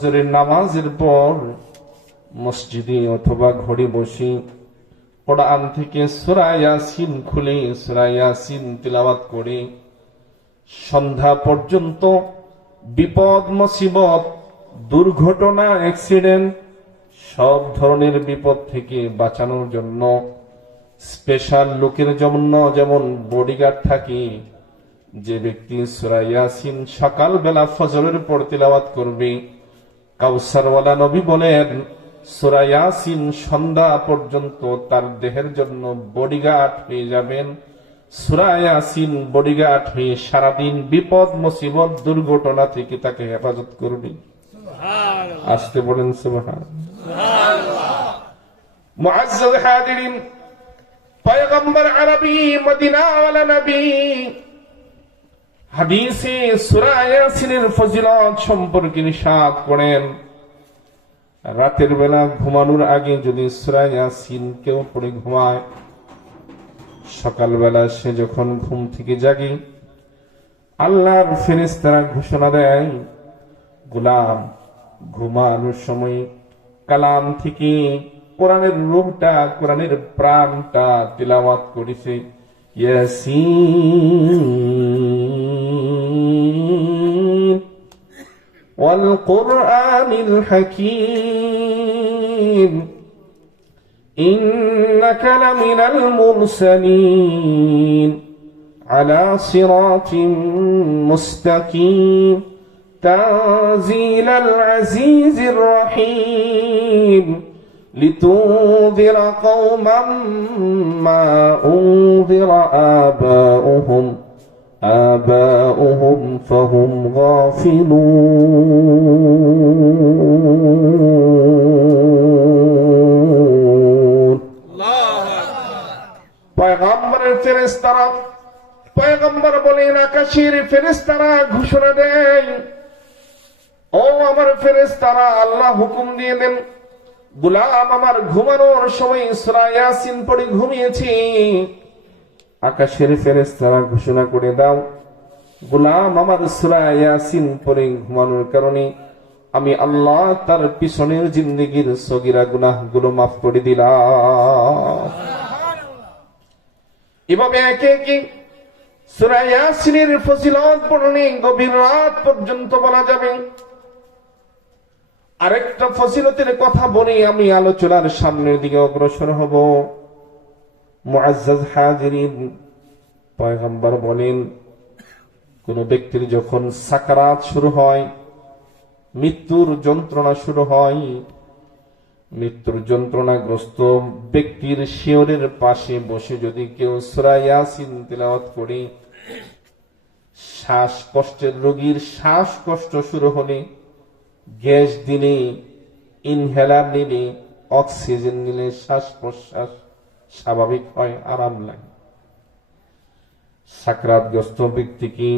ফজরের নামাজের পর মসজিদে অথবা ঘরে বসে কোরআন থেকে সূরা ইয়াসিন খুলে সূরা ইয়াসিন তিলাওয়াত করে সন্ধ্যা পর্যন্ত বিপদ মুসিবত দুর্ঘটনা অ্যাক্সিডেন্ট সব ধরনের বিপদ থেকে বাঁচানোর জন্য স্পেশাল লোকের জন্য যেমন বডিগার্ড থাকে, যে ব্যক্তি সূরা ইয়াসিন সকালবেলা ফজরের পর তিলাওয়াত করবে, কাউসারওয়ালা নবী বলেন সূরা ইয়াসিন সন্ধ্যা পর্যন্ত তার দেহের জন্য বডিগার্ড হয়ে যাবেন। সূরা ইয়াসিন বডিগার্ড হয়ে সারাদিন বিপদ মুসিবত দুর্ঘটনা থেকে তাকে হেফাজত করবে। আসতে বলেন সুবহানাল্লাহ। মুআজ্জাজ হাজিরিন, পয়গম্বর আরবি মদিনাওয়ালা নবী হাদিসে সূরা ইয়াসিনের ফজিলত সম্পর্কে ইরশাদ করেন, রাতের বেলা ঘুমানোর আগে যদি সূরা ইয়াসিন কেউ পড়ে ঘুমায়, সকালবেলা সে যখন ঘুম থেকে জাগে আল্লাহর ফেরেশতারা ঘোষণা দেয়, গোলাম ঘুমানোর সময় কালাম থেকে কোরআনের রূহটা, কোরআনের প্রাণটা তিলাওয়াত করেছে। ইয়াসিন ওয়াল কুরআনিল হাকীম ইন্নাকা লামিনাল মুরসালিন আলা সিরাতিন মুস্তাকিম তানজিলাল আজিজির রহিম لتنذر قوما ما أنذر آباؤهم فهم غافلون পয়গম্বরের ফেরেশতারা, পয়গম্বর বলেন আকাশের ফেরেশতারা ঘোষণা দেয়, ও আমার ফেরেশতারা, আল্লাহ হুকুম দিয়ে দেন, গোলাম আমার ঘুমানোর সময় সূরা ইয়াসিন পড়ে ঘুমিয়েছি, আকাশের ফেরেশতারা ঘোষণা করে দাও, গোলাম আমার সূরা ইয়াসিন পড়ে ঘুমানোর কারণে আমি আল্লাহ তার পিছনের জিন্দেগীর সগীরা গুনাহগুলো মাফ করে দিলাম। এভাবে একে একে সূরা ইয়াসিনের ফজিলত পড়লে গভীর রাত পর্যন্ত বলা যাবে। আরেকটা ফজিলতের কথা বলে আমি আলোচনার সামনের দিকে অগ্রসর হব। মুআজ্জাজ হাজিরিন, পয়গম্বর বলেন কোন ব্যক্তির যখন সাকারাত শুরু হয়, মৃত্যুর যন্ত্রণা শুরু হয়, মৃত্যুর যন্ত্রণাগ্রস্ত ব্যক্তির শিয়রের পাশে বসে যদি কেউ সূরা ইয়াসিন তিলাওয়াত করে, শ্বাসকষ্টের রোগীর শ্বাসকষ্ট শুরু হলে, গ্যাস দিলে, ইনহেলার নিলে, অক্সিজেন নিলে শ্বাস প্রশ্বাস স্বাভাবিক হয়, আরাম লাগে। সাকরাতগ্রস্ত ব্যক্তিকে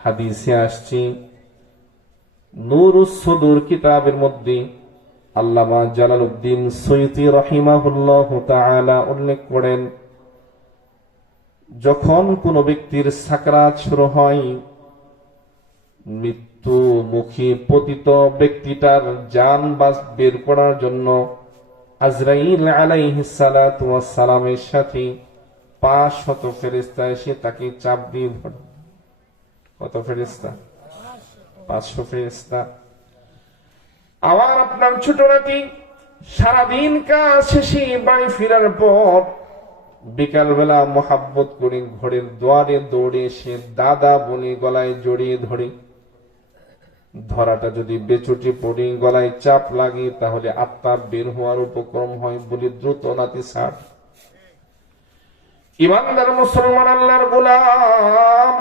হাদিসে আসছে, নূরুস সুদূর কিতাবের মধ্যে আল্লামা জালালউদ্দিন সুয়ুতী রাহিমাহুল্লাহ তাআলা উল্লেখ করেন, যখন কোন ব্যক্তির সাকরাত শুরু হয়, মৃত্যু মুখে পতিত ব্যক্তিটার জান বের করার জন্য আজরাইল আলাইহিস সালাতু ওয়াস সালামের সাথে 500 ফেরেশতা এসে তাকে চাপ দিয়ে ধরে। কত ফেরেশতা? 500 ফেরেশতা। আবার আপনার ছোট নাতি সারাদিন কাজ শেষে বাড়ি ফেরার পর বিকালবেলা মোহাব্বত করে ঘরের দুয়ারে দৌড়ে এসে দাদা বলে গলায় জড়িয়ে ধরে, ধরাটা যদি বেচুটি পড়ে গলায় চাপ লাগে তাহলে আত্মা বের হওয়ার উপক্রম হয় বলে দ্রুত নাতি ছাড়। ইমানদার মুসলমান আল্লাহর গোলাম,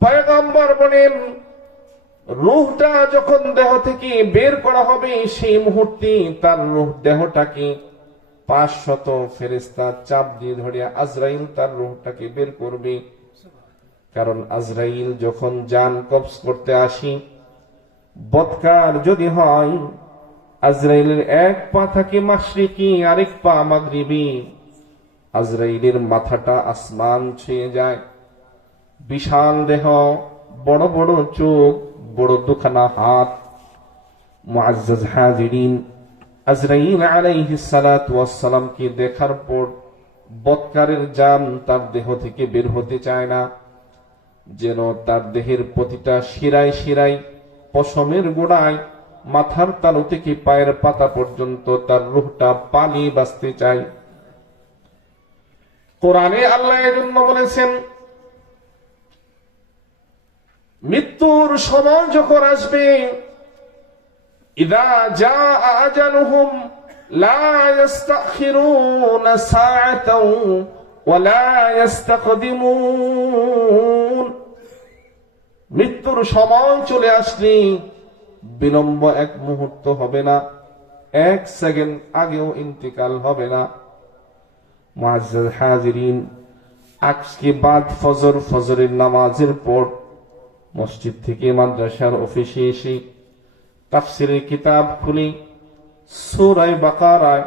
পয়গম্বর বলেন রূহটা যখন দেহ থেকে বের করা হবে সেই মুহূর্তে তার রূহ দেহটাকে 500 ফেরেশতা চাপ দিয়ে ধরে আজরাইল তার রূহটাকে বের করবে। কারণ আজরাইল যখন জান কবজ করতে আসি, বদকার যদি হয়, আজরাইলের এক পা থাকে মাশরিকি, আরেক পা মাগরিবি, আজরাইলের মাথাটা আসমান ছুঁয়ে যায়, বিশাল দেহ, বড় বড় চোখ, বড় দুখানা হাত। মুআজ্জাজ হাজিরিন, আজরাইল আলাইহিস সালাতু ওয়াস সালামকে দেখার পর বৎকারের জান তার দেহ থেকে বের হতে চায় না, যেন তার দেহের প্রতিটা শিরায় শিরায়, পশমের গোড়ায়, মাথার তালু থেকে পায়ের পাতা পর্যন্ত তার রূহটা পালিয়ে বাঁচতে চায়। কোরআনে আল্লাহ এজন্য বলেছেন, মৃত্যুর সময় যখন আসবে, ইযা জাআ আজালুহুম লা ইস্তাখিরুনা সাআতাও ওয়া লা ইস্তাকদিমুন। মৃত্যুর সময় চলে আসলে বিলম্ব এক মুহূর্ত হবে না, এক সেকেন্ড আগেও ইন্তিকাল হবে না। মুআজ্জাজ হাজিরিন, আজকে বাদ ফজরের নামাজের পর মসজিদ থেকে মাদ্রাসার অফিসে এসে তাফসীরের কিতাব খুলি সূরা বাকারার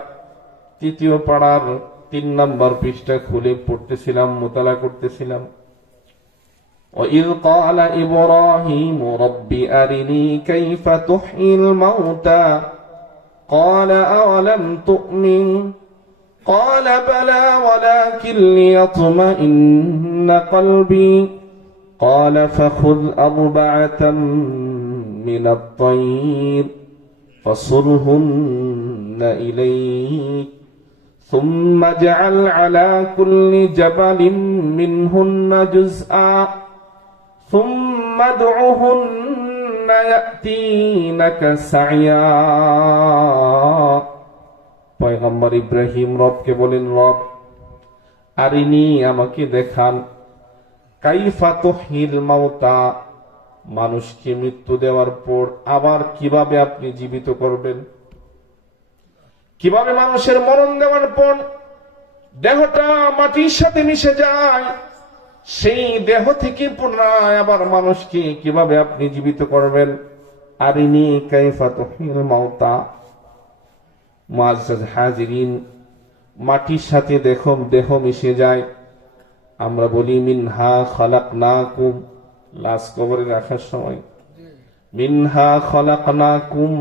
৩য় পারার ৩ নম্বর পৃষ্ঠা খুলে পড়তেছিলাম, মুতালা করতেছিলাম। وَإِذْ قَالَ إِبْرَاهِيمُ رَبِّ أَرِنِي كَيْفَ تُحْيِي الْمَوْتَى قَالَ أَوَلَمْ تُؤْمِنْ قَالَ بَلَى وَلَكِنْ لِيَطْمَئِنَّ قَلْبِي قَالَ فَخُذْ أَرْبَعَةً مِنَ الطَّيْرِ فَصُرْهُنَّ إِلَيْكَ ثُمَّ اجْعَلْ عَلَى كُلِّ جَبَلٍ مِّنْهُنَّ جُزْءًا ثُمَّ ادْعُهُنَّ يَأْتِينَكَ سَعْيًا। পয়গম্বর ইব্রাহিম রবকে বলেন, রব আরিনি, আমাকে দেখান, কাইফা তুহয়িল মাউতা, মানুষকে মৃত্যু দেওয়ার পর আবার কিভাবে আপনি জীবিত করবেন, কিভাবে মানুষের মরণ দেওয়ার পর দেহটা মাটির সাথে মিশে যায়, সেই দেহ থেকে পুনরায় আবার মানুষকে কিভাবে আপনি জীবিত করবেন। আরিনি কাইফা তুহয়িল মাউতা। মুআজ্জাজ হাজিরিন, মাটির সাথে দেহ মিশে যায়। আমরা বলি মিনহা খালাকনাকুম, লাশ কবরে রাখার সময় মিনহা খালাকনাকুম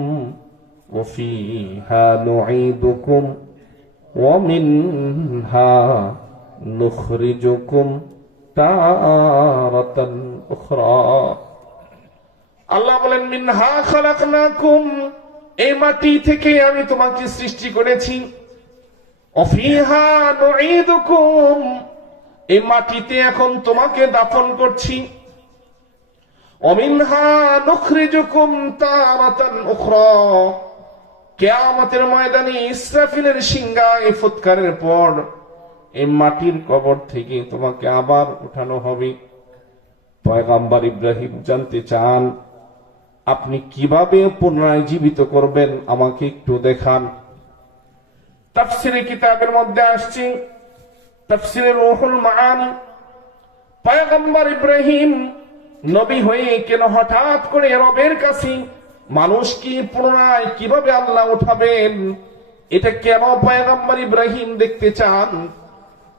ওয়া ফিহা নুঈদুকুম ওয়া মিনহা নুখরিজুকুম তারাতান উখরা। আল্লাহ বলেন, মিনহা খালাকনাকুম, এই মাটি থেকে আমি তোমাকে সৃষ্টি করেছি, ওয়া ফিহা নুঈদুকুম, এই মাটিতে এখন তোমাকে দাফন করছি, ওমিনহা নুখরিজুকুম তারাতান উখরা, কিয়ামতের ময়দানে ইসরাফিলের সিংহায় ফুৎকারের পর এই মাটির কবর থেকে তোমাকে আবার উঠানো হবে। পয়গম্বর ইব্রাহিম জানতে চান, আপনি কিভাবে পুনরায় জীবিত করবেন, আমাকে একটু দেখান। তাফসীরে কিতাবের মধ্যে আসছে, তাফসীরে রূহুল মাআনি, পয়গম্বর ইব্রাহিম নবী হয়ে কেন হঠাৎ করে রবের কাছে মানুষকে পুনরায় কিভাবে আল্লাহ উঠাবেন, এটা কেন পয়গম্বর ইব্রাহিম দেখতে চান।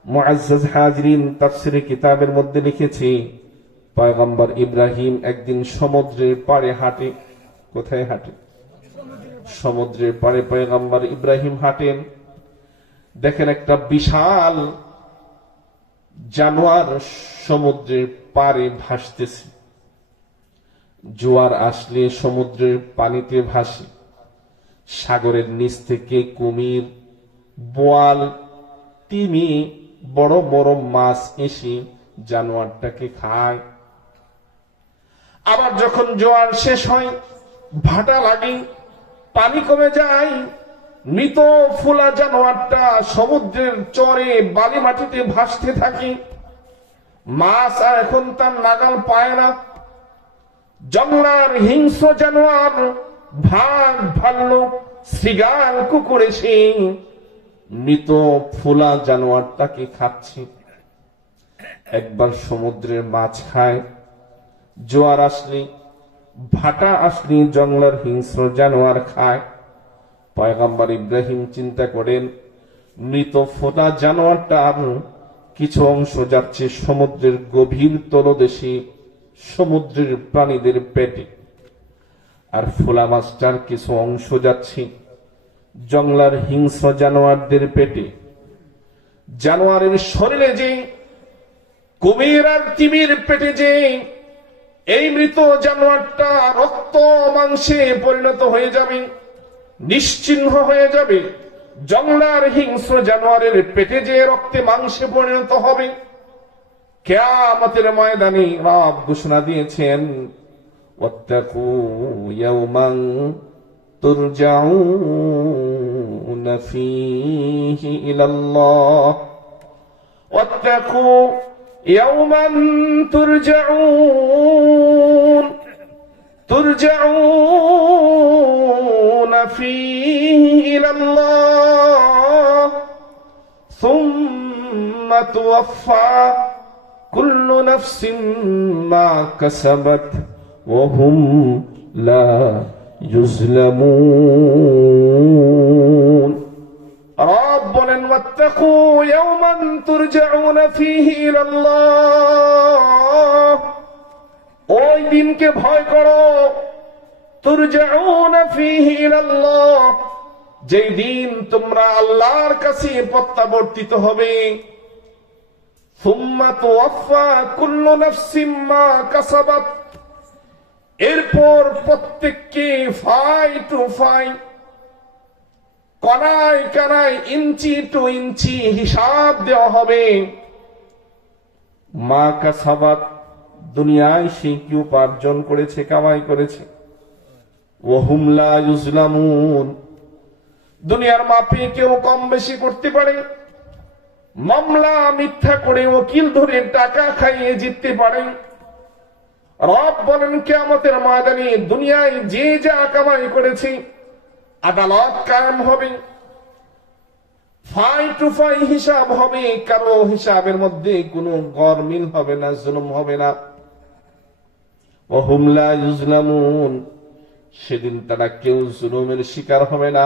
মুআজ্জাজ হাজিরিন, তাফসীরে কিতাবের মধ্যে লিখেছে, পয়গম্বর ইব্রাহিম একদিন সমুদ্রের পাড়ে হাঁটে। কোথায় হাঁটে? সমুদ্রের পাড়ে পয়গম্বর ইব্রাহিম হাঁটেন। দেখেন একটা বিশাল জানোয়ার সমুদ্রের পাড়ে ভাসতেছে। জোয়ার আসলে সমুদ্রের পানিতে ভাসে। সাগরের নিচ থেকে কুমির, বোয়াল, তিমি, বড় বড় মাছ এসে জানোয়ারটাকে খায়। আবার যখন জোয়ার শেষ হয়, ভাটা লাগে, পানি কমে যায়, মৃত ফোলা জানোয়ারটা সমুদ্রের চরে বালি মাটিতে ভাসতে থাকে। মাছ আর এখন তার নাগাল পায় না। জঙ্গলার হিংস্র জানোয়ার, ভাগ, ভাল্লুক, শৃগাল, কুকুর এসে মৃত ফোলা জানোয়ারটাকে খাচ্ছে। একবার সমুদ্রের মাছ খায়, জোয়ার আসলে, ভাটা আসলে জঙ্গলার হিংস্র জানোয়ার খায়। পয়গম্বর ইব্রাহিম চিন্তা করেন, মৃত ফোলা জানোয়ারটার কিছু অংশ যাচ্ছে সমুদ্রের গভীর তলদেশে, সমুদ্রের প্রাণীদের পেটে। আর ফোলা মাছটার কিছু অংশ যাচ্ছে জংলার হিংস্র জানোয়ারদের পেটে। জানোয়ারের শরীরে যে কুমির আর তিমির পেটে যে এই মৃত জানোয়ারটা রক্ত মাংসে পরিণত হয়ে যাবে, নিশ্চিহ্ন হয়ে যাবে। জংলার হিংস্র জানোয়ারের পেটে যে রক্তে মাংসে পরিণত হবে। কিয়ামতের ময়দানে রব ঘোষণা দিয়েছেন, ওয়াত্তাকু ইয়াওমান তুরজাউনা ফীহি ইলাল্লাহ, ওয়াত্তাকু ইয়াওমান তুরজাউনা ফীহি ইলাল্লাহ সুম্মা তুওয়াফফা কুল্লু নাফসিন মা কাসাবাত ওয়া হুম লা ইউজলামুন। রব বলেন, ওয়াত্তাকু ইয়াওমান তুরজাউনা ফীহি ইলাল্লাহ, ওই দিনকে ভয় করো। তুরজাউনা ফীহি ইলাল্লাহ, যেই দিন তোমরা আল্লাহর কাছে প্রত্যাবর্তিত হবে। সুম্মা তুওয়াফফা কুল্লু নাফসিন মা কাসাবাত, এরপর প্রত্যেককে phi two phi, কণায় কণায়, inch two ইঞ্চি হিসাব দেওয়া হবে। মা কাসাবাত, দুনিয়ায় সে কি উপার্জন করেছে, কামাই করেছে। ওয়া হুম লা ইউজলামুন, দুনিয়ার মাপে কেউ কম বেশি করতে পারে, মামলা মিথ্যা করে ওকিল ধরে টাকা খাইয়ে জিততে পারে। রব বলেন, কিয়ামতের ময়দানে দুনিয়ায় যে যা কামাই করেছে আদালত কায়েম হবে, ফাই টু ফাই হিসাব হবে, কারো হিসাবের মধ্যে কোনো গরমিল হবে না, জুলুম হবে না। ওয়া হুম লা ইউজলামুন, সেদিন তারা কেউ জুলুমের শিকার হবে না।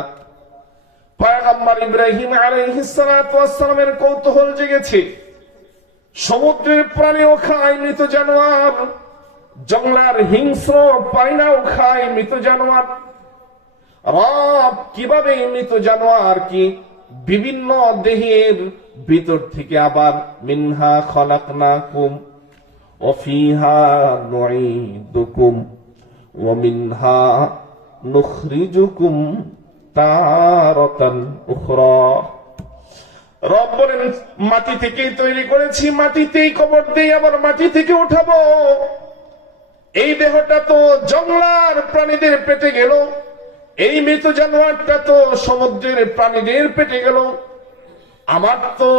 পয়গম্বর ইব্রাহিম আলাইহিস সালাতু ওয়াস সালামের কৌতূহল জেগেছে। সমুদ্রের প্রাণীও খায় মৃত জানোয়ার, জংলার হিংস্র পায়নাও খায় মৃত জানোয়ার। রব কিভাবে মৃত জানোয়ার কি বিভিন্ন দেহের ভিতর থেকে আবার মিনহা খলাকনাকুম ওয়া ফিহা নুঈদুকুম ওয়া মিনহা নুখরিজুকুম তারাতান উখরা। রব বলেন, মাটি থেকেই তৈরি করেছি, মাটিতেই কবর দেই, আবার মাটি থেকে উঠাবো। এই দেহটা তো জংলার প্রাণীদের পেটে গেল, এই মৃত জানোয়ারটা তো সমুদ্রের প্রাণীদের পেটে গেল। আমার তো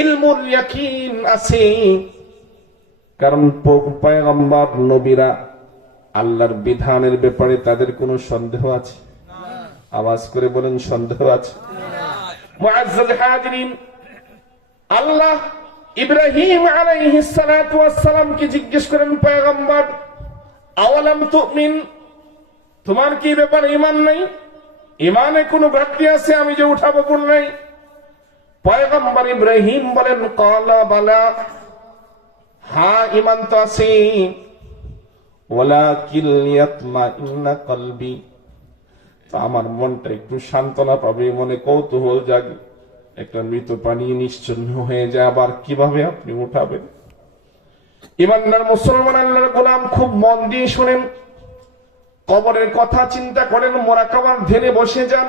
ইলমুল ইয়াকিন আছে, কারণ পয়গম্বর নবীরা আল্লাহর বিধানের ব্যাপারে তাদের কোনো সন্দেহ আছে? আওয়াজ করে বলেন, সন্দেহ আছে? মুআজ্জাজ হাজিরিন, আল্লাহ ইব্রাহিম আলাইহিস সালাতু ওয়াস সালামকে জিজ্ঞেস করেন, পয়গম্বর আওয়ালাম তুমিন, তোমার কি ব্যাপারে ঈমান নাই? ঈমানে কোনো ঘাটতি আছে আমি যে উঠাবো কোন নাই? পয়গম্বর ইব্রাহিম বলেন, ক্বালা বালা, হ্যাঁ ঈমান তো আছে। ওয়ালাকিন লিয়াতমাইন্না কলবি, তো আমার মনটা একটু সান্ত্বনা পাবে, মনে কৌতূহল জাগে। একটা মৃত পানি নিশ্চিহ্ন হয়ে যায়, আবার কিভাবে আপনি উঠাবেন? ইমানদার মুসলমান আল্লাহর গোলাম খুব মন দিয়ে শোনেন, কবরের কথা চিন্তা করেন, মোরাকাবার ধ্যানে বসে যান।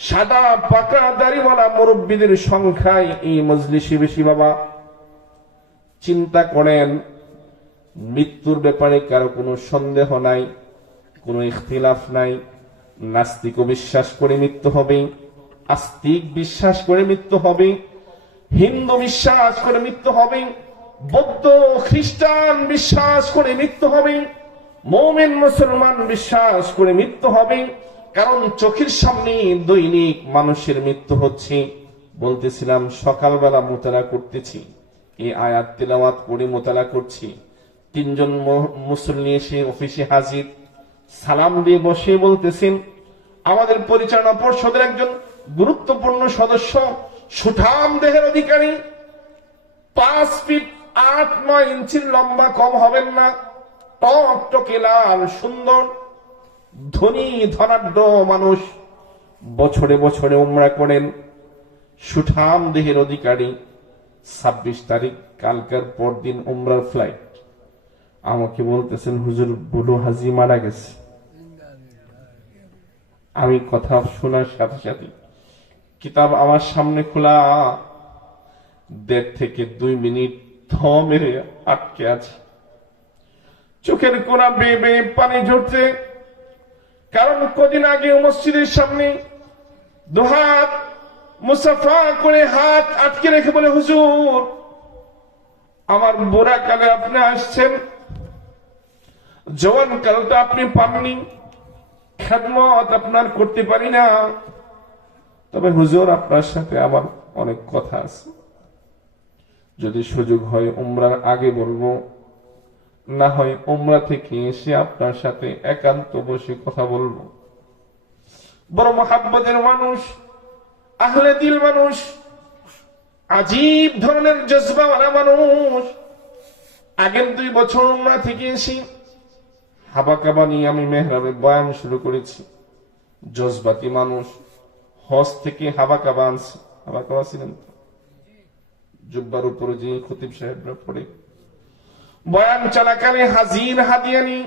সাদা পাকা দাড়িওয়ালা মুরব্বীদের সংখ্যায় এই মজলিসে বেশি বাবা। চিন্তা করেন, মৃত্যুর ব্যাপারে কারো কোনো সন্দেহ নাই, কোনো ইখতিলাফ নাই। নাস্তিক বিশ্বাস করে মৃত্যু হবে, আস্তিক বিশ্বাস করে মৃত্যু হবে, হিন্দু বিশ্বাস করে মৃত্যু হবে, বৌদ্ধ খ্রিস্টান বিশ্বাস করে মৃত্যু হবে, মুমিন মুসলমান বিশ্বাস করে মৃত্যু হবে। কারণ চোখের সামনে দৈনিক মানুষের মৃত্যু হচ্ছে। বলতেছিলাম সকালবেলা মোতালা করতেছি, এই আয়াত তিলাওয়াত করে মোতালা করছি। তিনজন মুসল্লি এসে অফিসে হাজির, সালাম দিয়ে বসে বলতেছেন, আমাদের পরিচালনা পর্ষদের একজন গুরুত্বপূর্ণ সদস্য, সুঠাম দেহের অধিকারী, 5 ফিট 8-9 ইঞ্চির লম্বা, কম হবেন না, টকটকে লাল সুন্দর, ধনী ধনাঢ্য মানুষ বছরে বছরে উমরা করেন, সুঠাম দেহের অধিকারী। 26 তারিখ কালকের পর দিন উমরার ফ্লাইট, আমাকে বলতেছেন হুজুর বুলু হাজি মারা গেছে। আমি কথা শোনার সাথে সাথে কিতাব আমার সামনে খোলা, 1.5 থেকে 2 মিনিট থম মেরে আটকে আছে। চোখের কোনা বেয়ে বেয়ে পানি ঝরছে, কারণ কদিন আগে মসজিদের সামনে দুহাত মুসাফা করে হাত আটকে রেখে বলে, হুজুর আমার বুড়া কালে আপনি আসছেন, জওয়ান কালটা আপনি পাননি, খেদমত আপনার করতে পারি না, তবে হুজুর আপনার সাথে আমার অনেক কথা আছে, যদি সুযোগ হয় উমরার আগে বলবো, না হয় উমরা থেকে এসে আপনার সাথে একান্ত বসে কথা বলবো। বড় মহাব্বতের মানুষ, আহলে দিল মানুষ, আজীব ধরনের জজবাওয়ালা মানুষ। আগের 2 বছর উমরা থেকে এসে হাবাকাবা নিয়ে আমি মেহরাবে বয়ান শুরু করেছি। জজবাতি মানুষ, হজ থেকে হাবাকাবা আনছে। হাবাকাবা ছিলেন তো, জুব্বার উপরে যে খতিব সাহেবরা পড়ে, বয়ান চলাকালে হাজির হাদিয়ানি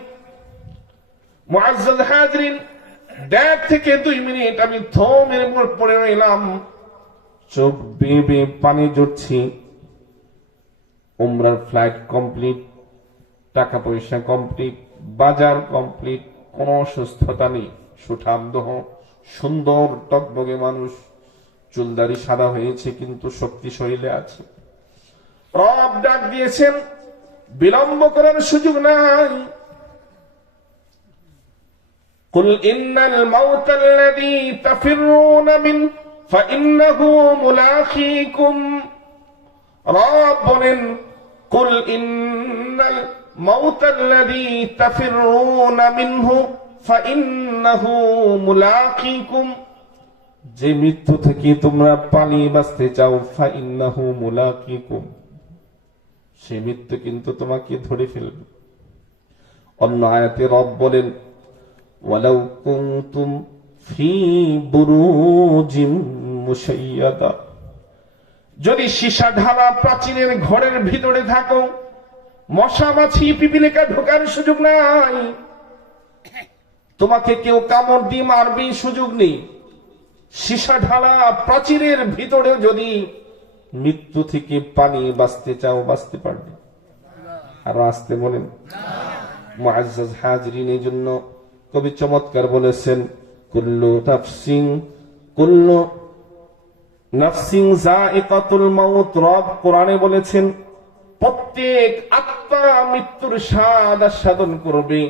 মুআজ্জাজ হাজরিন, 1.5 থেকে 2 মিনিট আমি থমের উপর পড়ে রইলাম, চোখ বেয়ে বেয়ে পানি ঝরছি। উমরার ফ্লাইট কমপ্লিট, টাকা পয়সা কমপ্লিট, বাজার কমপ্লিট, কোনো অসুস্থতা নেই, সুঠাম দেহ, সুন্দর টকবগে মানুষ, চুলদারি সাদা হয়েছে কিন্তু শক্তি শরীরে আছে। রব ডাক দিয়েছেন, বিলম্ব করার সুযোগ নাই। কুল ইন্নাল মাউতাল্লাযী তাফিরুনা মিন ফাইন্নাহু মুলাকীকুম। রব বলেন, কুল ইন্নাল মাউতাল্লাযী তাফিরুনা মিনহু ফাইন্নাহু মুলাকীকুম। যে মৃত্যু থেকে তোমরা পালিয়ে বাঁচতে চাও, ফাইন্নাহু মুলাকীকুম, সে মৃত্যু কিন্তু তোমাকে ধরে ফেলবে। অন্য আয়াতে রব বলেন, ওয়ালাউ কুনতুম ফি বুরুজিম মুশাইয়াদা, যদি সীসা ঢালা প্রাচীরের ঘরের ভিতরে থাকো, মশা মাছি পিপিলিকা ঢোকার সুযোগ নাই, তোমাকে কেউ কামড় দিয়ে মারবে সুযোগ নেই। সীসা ঢালা প্রাচীরের ভিতরে যদি মৃত্যু থেকে পানি বাঁচতে চাও, বাঁচতে পারবে? আর আসতে বলেন মুআজ্জাজ হাজরিন। এই জন্য কবি চমৎকার বলেছেন, কুল্লু নাফসিন যায়িকাতুল মাউত। রব কোরআনে বলেছেন, প্রত্যেক আত্মা মৃত্যুর স্বাদ আস্বাদন করবে।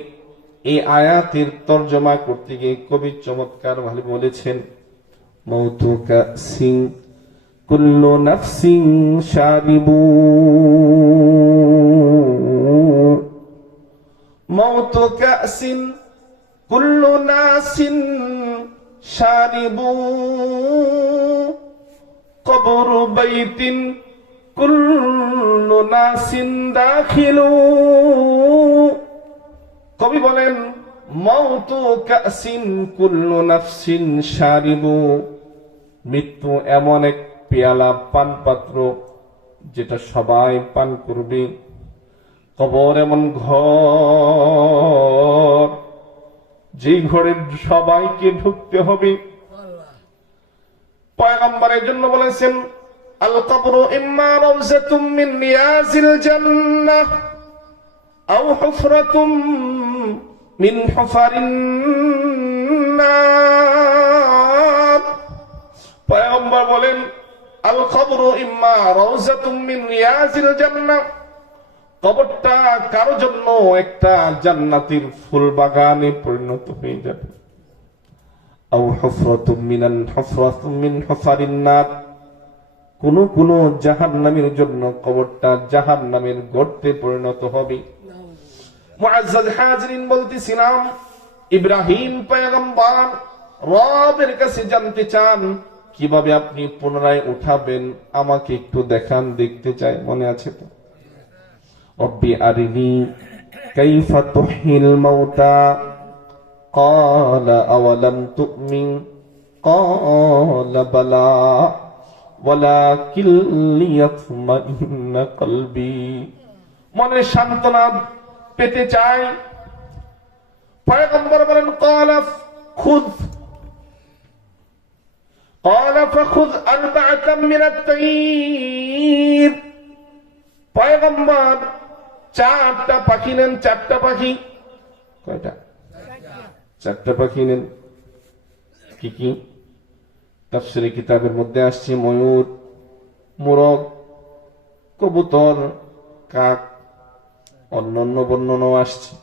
এই আয়াতের তর্জমা করতে গিয়ে কবি চমৎকার ভাবে বলেছেন, মাউতু কাসিন কুল্লু নাফসিন শারিবু, মাউতু কাসিন কুল্লু নাসিন শারিবু, কবরু বাইতিন কুল্লু নাসিন দাখিলু। কবি বলেন, মাউতু কাসিন কুল্লু নাফসিন শারিবু, মৃত্যু এমন এক পেয়ালা, পানপাত্র, যেটা সবাই পান করবে। কবর এমন ঘর, যেই ঘরে সবাইকে ঢুকতে হবে। পয়গম্বরের জন্য বলেছেন, আল কবরু ইম্মা রাউযাতুম মিন রিয়াজিল জান্নাহ আও হুফরাতুম মিন হুফারিন নার। পয়গম্বর বলেন, আল কবরু ইম্মা রাউযাতুম মিন রিয়াজিল জান্নাহ, কবরটা কারো জন্য একটা জান্নাতের ফুল বাগানে পরিণত হয়ে যাবে। আও হুফরাতুম মিন হুফারিন নার, কোন জাহান্নামের জন্য কবরটা জাহান্নামের গর্তে পরিণত হবে। মুআজ্জাজ হাজরিন বলতেছিলাম, ইব্রাহিম পয়গম্বর রবের কাছে জানতে চান, কিভাবে আপনি পুনরায় উঠাবেন, আমাকে একটু দেখান, দেখতে চাই। মনে আছে তো? রব্বি আরিনি কাইফা তুহিল মাউতা, قال أولم تؤمن قال بلى ولكن ليطمئن قلبي মনের সান্ত্বনা পেতে চাই। পয়গম্বর বলেন قال خذ قال فخذ أربعة من الطير। পয়গম্বর চারটা পাখি নেন, চারটা পাখি। কয়টা? চারটা পাখি নেন। কি কি? তাফসীরে কিতাবের মধ্যে আসছে ময়ূর, মোরগ, কবুতর, কাক, অন্যান্য বর্ণনাও আসছে।